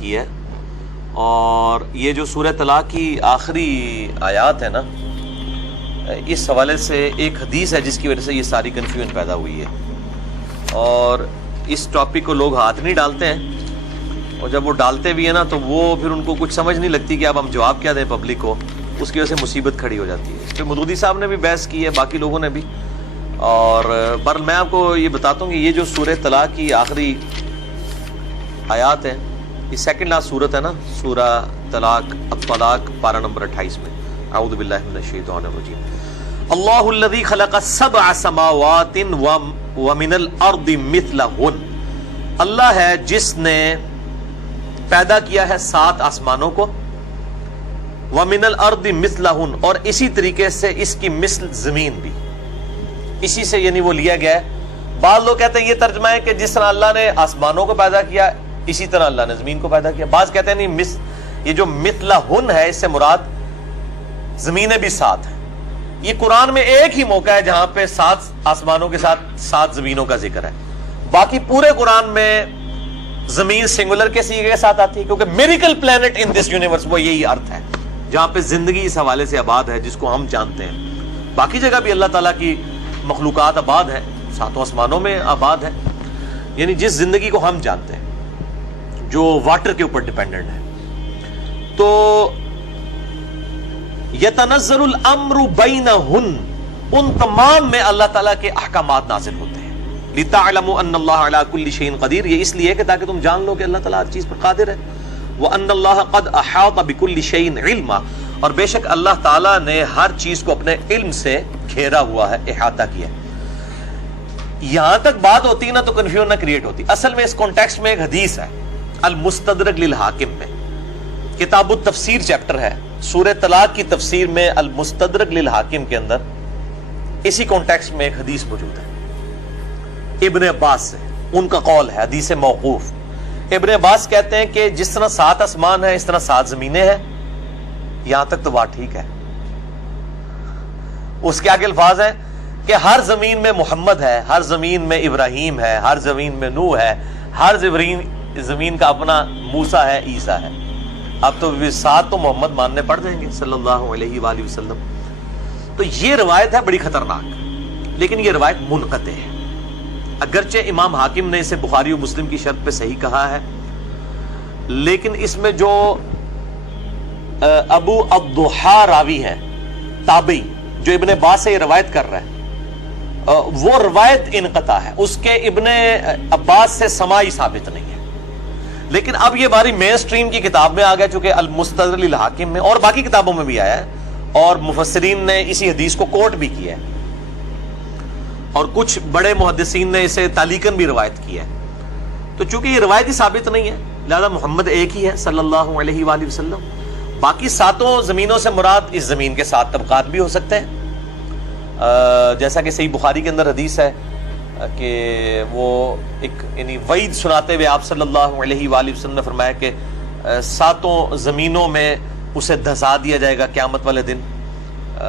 کی ہے، اور یہ جو سورہ طلاق کی آخری آیات ہے نا، اس حوالے سے ایک حدیث ہے جس کی وجہ سے یہ ساری کنفیوژن پیدا ہوئی ہے، اور اس ٹاپک کو لوگ ہاتھ نہیں ڈالتے ہیں، اور جب وہ ڈالتے بھی ہیں نا تو وہ پھر ان کو کچھ سمجھ نہیں لگتی کہ اب ہم جواب کیا دیں پبلک کو، اس کی وجہ سے مصیبت کھڑی ہو جاتی ہے۔ اس پہ مودودی صاحب نے بھی بحث کی ہے، باقی لوگوں نے بھی، اور پر میں آپ کو یہ بتاتا ہوں کہ یہ جو سورہ طلاق کی آخری آیات ہیں، یہ سیکنڈ لاسٹ صورت ہے نا، سورہ طلاق الطلاق پارہ نمبر 28 میں، اعوذ باللہ من الشیطان الرجیم، اللہ الذی خلق سبع سماوات ومن الارض مثلہن، اللہ ہے جس نے پیدا کیا ہے 7 آسمانوں کو، ومن الارض مثلہن، اور اسی طریقے سے اس کی مثل زمین بھی، اسی سے یعنی وہ لیا گیا ہے۔ بعض لوگ کہتے ہیں یہ ترجمہ ہے کہ جس طرح اللہ نے آسمانوں کو پیدا کیا اسی طرح اللہ نے زمین کو پیدا کیا، بعض کہتے ہیں نہیں، یہ جو مثلہن ہے اس سے مراد زمینیں بھی 7 ہیں۔ یہ قرآن میں ایک ہی موقع ہے جہاں پہ 7 آسمانوں کے ساتھ 7 زمینوں کا ذکر ہے، باقی پورے قرآن میں زمین سنگولر کے سیغے کے ساتھ آتی ہے، کیونکہ miracle plant in this universe, وہ یہی ارتھ ہے جہاں پہ زندگی اس حوالے سے آباد ہے جس کو ہم جانتے ہیں۔ باقی جگہ بھی اللہ تعالیٰ کی مخلوقات آباد ہے، 7 آسمانوں میں آباد ہے، یعنی جس زندگی کو ہم جانتے ہیں جو واٹر کے اوپر ڈیپینڈنٹ ہے۔ تو یتنزل الامر بینہن، ان تمام میں اللہ تعالیٰ کے احکامات نازل ہوتے ہیں۔ لتعلموا ان اللہ علی کل شیء قدیر، یہ اس لیے کہ تاکہ تم جان لو کہ اللہ تعالیٰ ہر چیز پر قادر ہے۔ وان اللہ قد احاط بکل شیء علما، اور بے شک اللہ تعالیٰ نے ہر چیز کو اپنے علم سے گھیرا ہوا ہے، احاطہ کیا ہے۔ یہاں تک بات ہوتی ہے نا تو کنفیوژن نہ کریٹ ہوتی۔ اصل میں اس کانٹیکسٹ میں ایک حدیث ہے المستدرک للحاکم میں، کتاب التفسیر چیپٹر ہے، سورہ طلاق کی تفسیر میں المستدرک للحاکم کے اندر اسی کانٹیکسٹ میں ایک حدیث موجود ہے ابن عباس سے، ان کا قول ہے، حدیث موقوف۔ ابن عباس کہتے ہیں کہ جس طرح 7 آسمان ہیں اس طرح 7 زمینیں ہیں، یہاں تک تو بات ٹھیک ہے۔ اس کے آگے الفاظ ہیں کہ ہر زمین میں محمد ہے، ہر زمین میں ابراہیم ہے، ہر زمین میں نوح ہے، ہر زمین کا اپنا موسیٰ ہے، عیسیٰ ہے۔ اب تو 7 تو محمد ماننے پڑ جائیں گے صلی اللہ علیہ وآلہ وسلم۔ تو یہ روایت ہے بڑی خطرناک، لیکن یہ روایت منقطع ہے، اگرچہ امام حاکم نے اسے بخاری و مسلم کی شرط پہ صحیح کہا ہے، لیکن اس میں جو ابو الضحیٰ راوی ہے تابعی جو ابن عباس سے یہ روایت کر رہا ہے، وہ روایت انقطاع ہے، اس کے ابن عباس سے سماعی ثابت نہیں ہے۔ لیکن اب یہ ہماری مین سٹریم کی کتاب میں آ گیا، چونکہ المستدرک للحاکم میں اور باقی کتابوں میں بھی آیا ہے، اور مفسرین نے اسی حدیث کو کوٹ بھی کیا ہے، اور کچھ بڑے محدثین نے اسے تعلیقاً بھی روایت کی ہے۔ تو چونکہ یہ روایت ہی ثابت نہیں ہے، لہذا محمد ایک ہی ہے صلی اللہ علیہ وآلہ وسلم۔ باقی 7 زمینوں سے مراد اس زمین کے 7 طبقات بھی ہو سکتے ہیں، جیسا کہ صحیح بخاری کے اندر حدیث ہے کہ وہ ایک یعنی وعید سناتے ہوئے آپ صلی اللہ علیہ وآلہ وسلم نے فرمایا کہ 7 زمینوں میں اسے دھسا دیا جائے گا قیامت والے دن،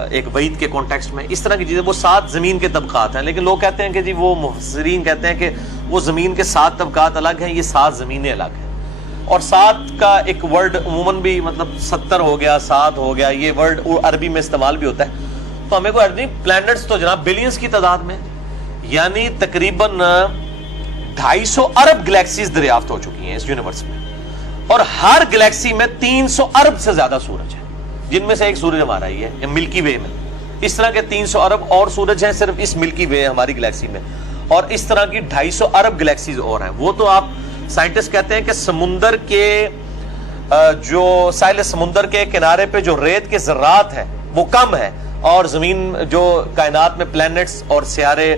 ایک وعید کے کانٹیکسٹ میں۔ اس طرح کی چیزیں، وہ 7 زمین کے طبقات ہیں، لیکن لوگ کہتے ہیں کہ جی وہ مفسرین کہتے ہیں کہ وہ زمین کے 7 طبقات الگ ہیں، یہ 7 زمینیں الگ ہیں۔ اور 7 کا ایک ورڈ عموماً بھی مطلب 70 ہو گیا، 7 ہو گیا، یہ ورڈ عربی میں استعمال بھی ہوتا ہے۔ تو ہمیں کوئی عربی پلانٹس تو جناب بلینز کی تعداد میں، یعنی تقریباً 250 ارب گلیکسیز دریافت ہو چکی ہیں اس یونیورس میں، اور ہر گلیکسی میں 300 ارب سے زیادہ سورج ہیں، جن میں سے ایک سورج ہمارا ہی ہے ملکی وے میں۔ اس طرح کے 300 ارب اور سورج ہیں صرف اس ملکی وے ہماری گلیکسی میں، اور اس طرح کی 250 ارب گلیکسیز اور ہیں۔ وہ تو آپ سائنٹسٹ کہتے ہیں کہ سمندر کے جو ساحل سمندر کے کنارے پہ جو ریت کے ذرات ہیں وہ کم ہے، اور زمین جو کائنات میں پلانٹس اور سیارے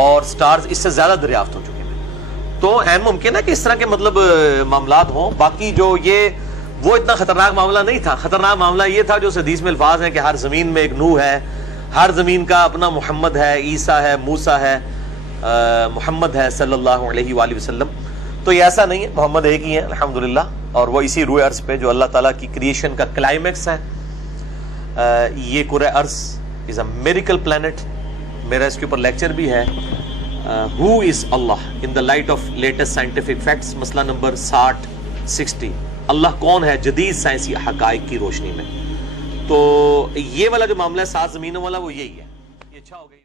اور سٹارز اس سے زیادہ دریافت ہو چکے ہیں۔ تو عین ممکن ہے کہ اس طرح کے مطلب معاملات ہوں۔ باقی جو یہ وہ اتنا خطرناک معاملہ نہیں تھا، خطرناک معاملہ یہ تھا جو اس حدیث میں الفاظ ہیں کہ ہر زمین میں ایک نوح ہے، ہر زمین کا اپنا محمد ہے، عیسیٰ ہے، موسیٰ ہے، محمد ہے صلی اللہ علیہ وآلہ وسلم۔ تو یہ ایسا نہیں ہے، محمد ایک ہی ہے الحمدللہ، اور وہ اسی روئے ارض پہ جو اللہ تعالیٰ کی کریشن کا کلائمیکس ہے۔ یہ کرۂ ارض از اے میریکل پلانٹ، میرا اس کے اوپر لیکچر بھی ہے، who is Allah in the light of latest scientific facts, مسئلہ نمبر 60-60، اللہ کون ہے جدید سائنسی حقائق کی روشنی میں. تو یہ والا جو معاملہ ہے 7 زمینوں والا وہ یہی ہے. یہ اچھا ہو گئی.